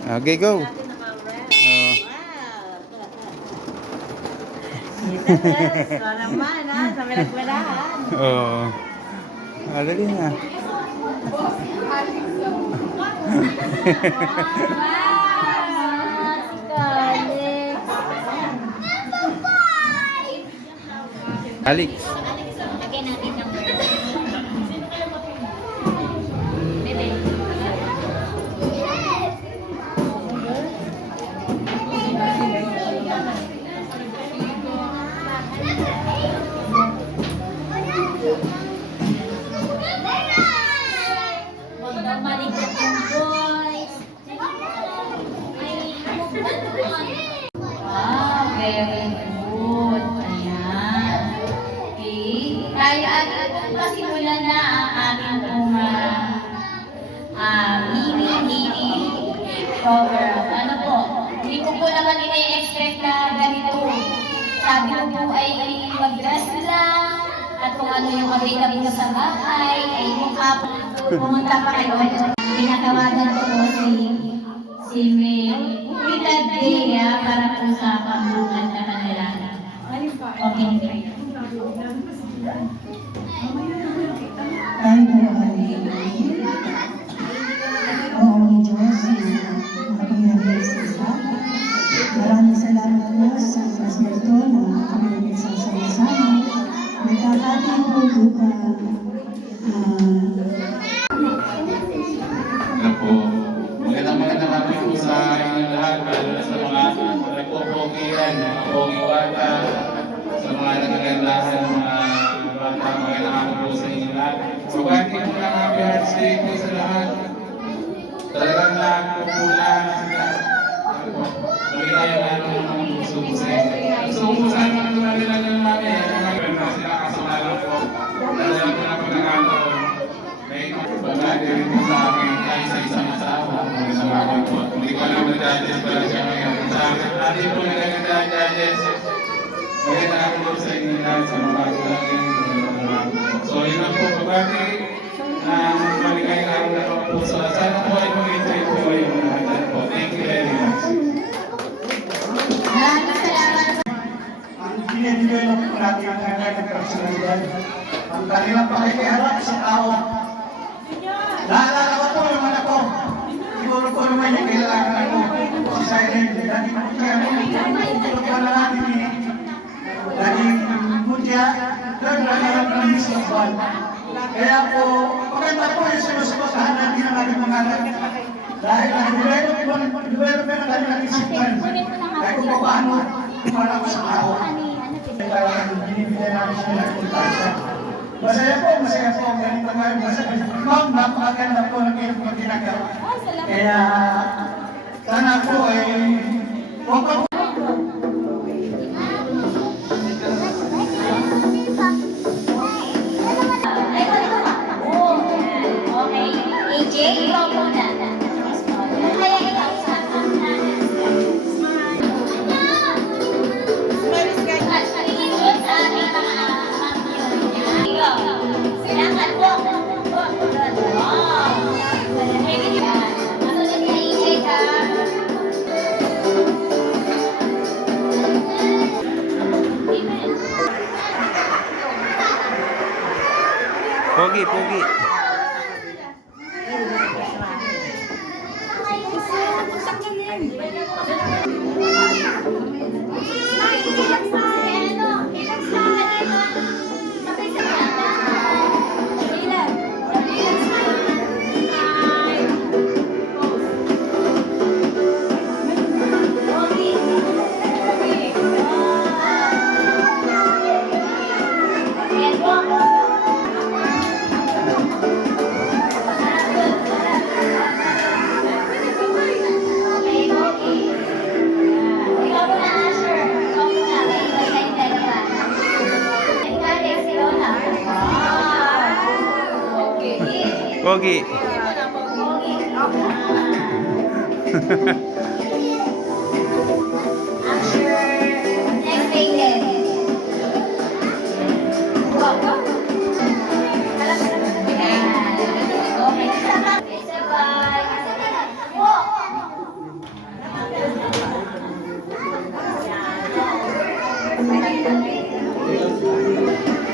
Okay, go. Naman ha, sa malagwalahan. Oh. Dali na. Alex. Lagyan natin ng bebe. Huwag daw maligyan yung boys. Wow, very good. Ayan. Okay. Tayo agad pasimulan na ang aming mini cover up. Ano po? Hindi ko po naman ina-expect na ganito. Sabi ko po ay mag-dress lang at kung ano yung available sa bahay ay kung pumunta pa kayo. Pinatawagan ko po si Rita Dea para po sa pambukan na kanila. Okay. Tayo po ay ang Diyos na makapangyarihan sa isa. Maraming salamat po sa oras na ito na kami nagsasama-sama. Nagkakati po upang Ano po, magandang hapon po sa inyong lahat, lalo na sa mga nagpo-pogihan, pogiwata, sa mga nagagandahan, mga bata, magandang hapon po sa inyong lahat. So, bati po ng happy hearts day po sa lahat. Talagang lahat po po lahat sila. Muli tayo lahat ng puso po sa inyo. So, kung saan mga nila ng mami, mga ganda sila kasamalan po. Talagang po na pagkakataon. May pagkakataon rin po sa akin tayo sa isang asawa. Magandang hapon po. Hindi ko alam nag-judges pala siya ngayon. Sa atin po nag-judges. Magandang hapon po sa inyo lahat sa mga kulangin. So, yun lang po. Pagkakati na maligayang araw na po sa sana po ay mag-enjoy po yung lahat po. Thank you very much. Maraming salamat. Ang binibigay lang po natin ang kanilang ng personalidad, ang kanilang pakikiharap sa tao. Naalala ko po yung anak ko. Siguro po naman yung kailangan ko. Si Siren, dati ko kaya ito pala natin ni Laging Mutya, third runner-up ng Miss Lagwan. Kaya po, maganda po yung sinusuportahan natin ang ating mga anak. Dahil nag-develop ang kanilang isipan. Kaya kung paano, kumala ko sa tao. Binibigyan namin sila ng kultasa. Masaya po ang ganito ngayon. Ma'am, napakaganda po ng iyong ginagawa. Kaya, sana po ay huwag pa po. Okay. AJ, ikaw muna. Kaya ikaw sa Pogi, pogi. Pogi.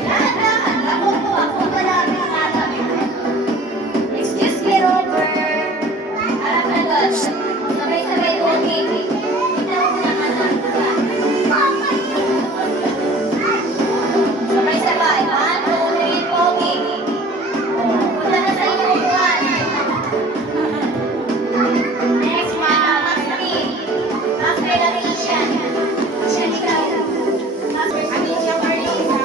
Lahat-lahat. Ako palagi nakatabi. Excuse me, Robert. Agad. Sabay-sabay pogi. Ikaw na anak ka. Sabay-sabay. 1, 2, 3, pogi. Punta na sa inyo, Juan. Next, Max Lee. Max Alicia. Alicia, ikaw. Max Alicia Marisa.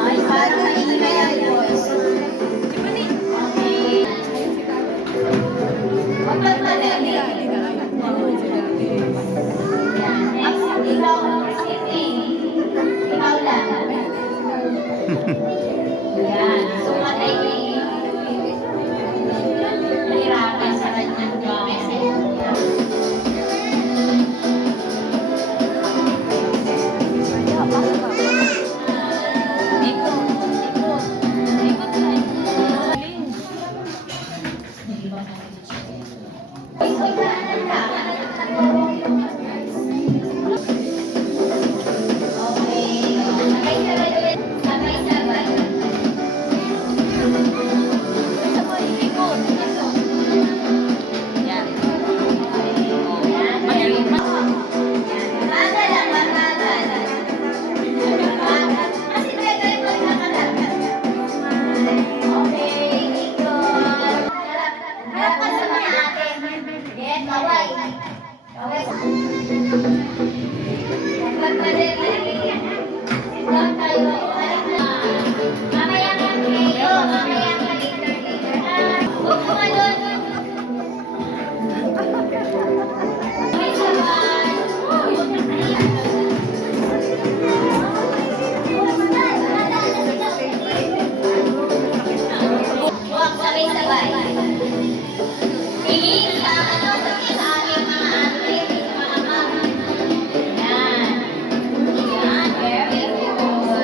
Ay, parang maingay ang boys. Okay. Huwag magmadali. Yan. Next, ikaw, Cindy. Ikaw lang. Yan. So, matay nahirapan sa kanyang drawing. Yan. Very good.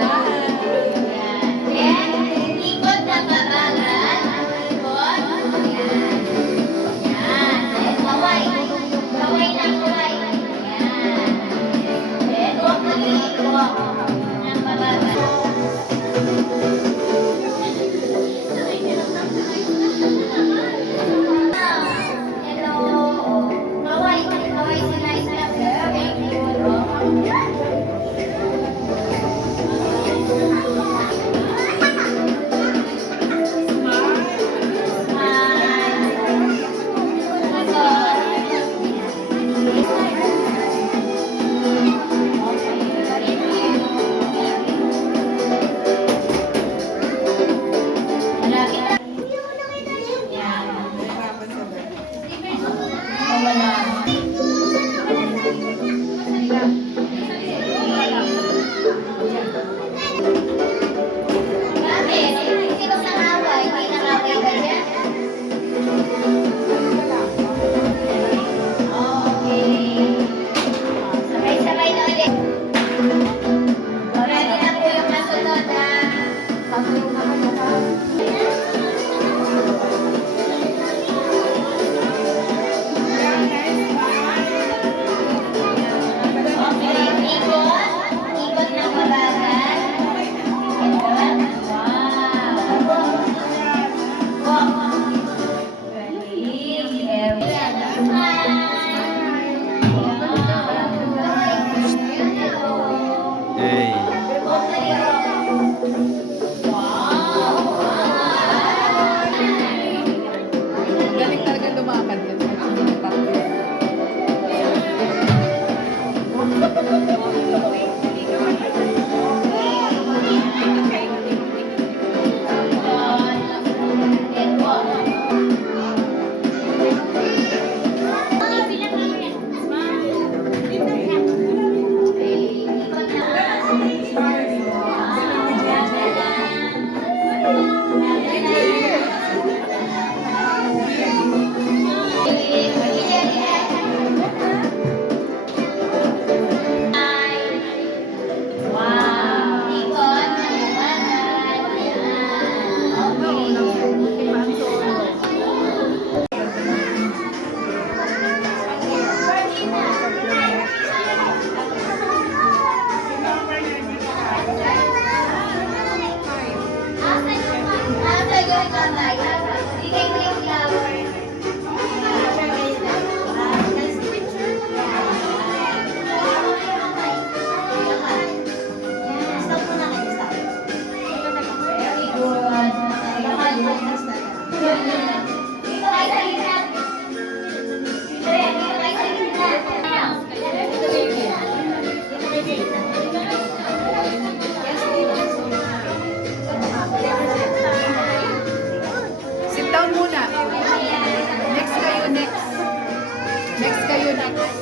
Next kayo, next.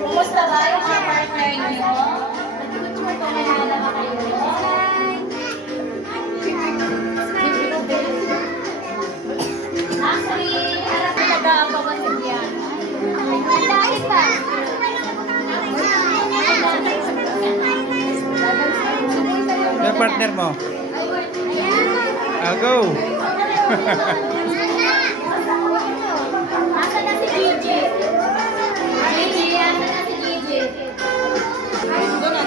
Kumusta ba yung mga partner niyo? Kumalala ba kayo? Actually, harap na nag-aabawan si Diana. Malaki pa. Yung partner mo. Go. Asan na si Gigi? Gigi, asan na si Gigi? Ito na.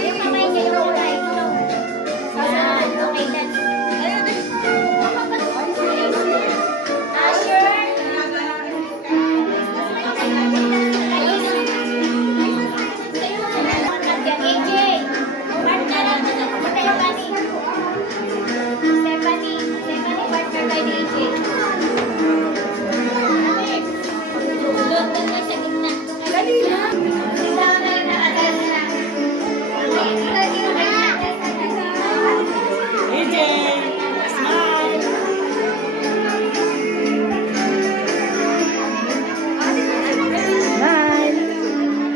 Yung kamay niya ito na ito. Yan, okay na. Asher?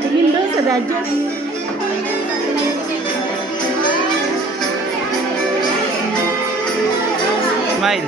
Tingin doon sa dadyos. Smile.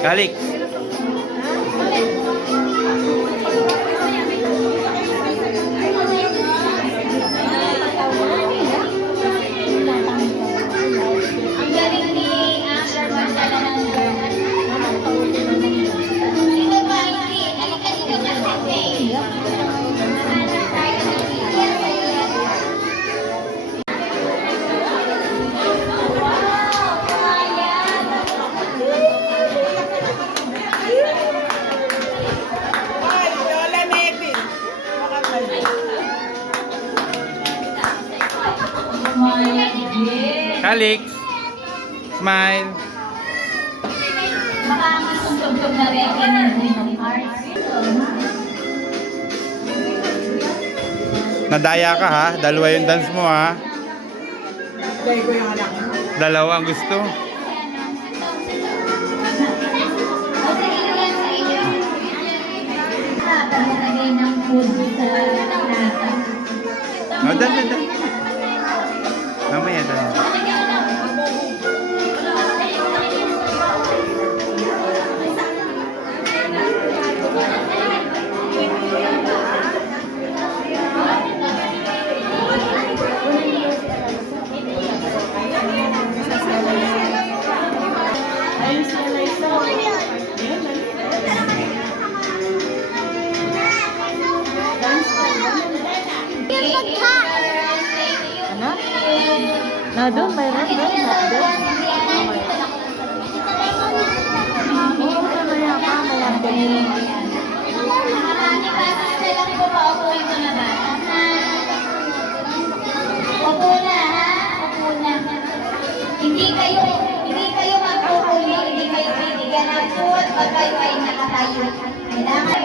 Kalik. Ang galing ni Asher magdala ng girl. Sino ba hindi? Halika dito na Sydney. Hanap tayo ng bigyan sa'yo. Wow! Ayan! Kalik. Smile. Baka ang gustong tugtog na rin ng hearts. Nadaya ka ha. Dalawa yung dance mo ha. Dalawa ang gusto. Paglagay ng food sa lata. Oh, dan. Mamaya dan. Na doon, mayroon doon. kapag kayo ay nakatayo. Kailangan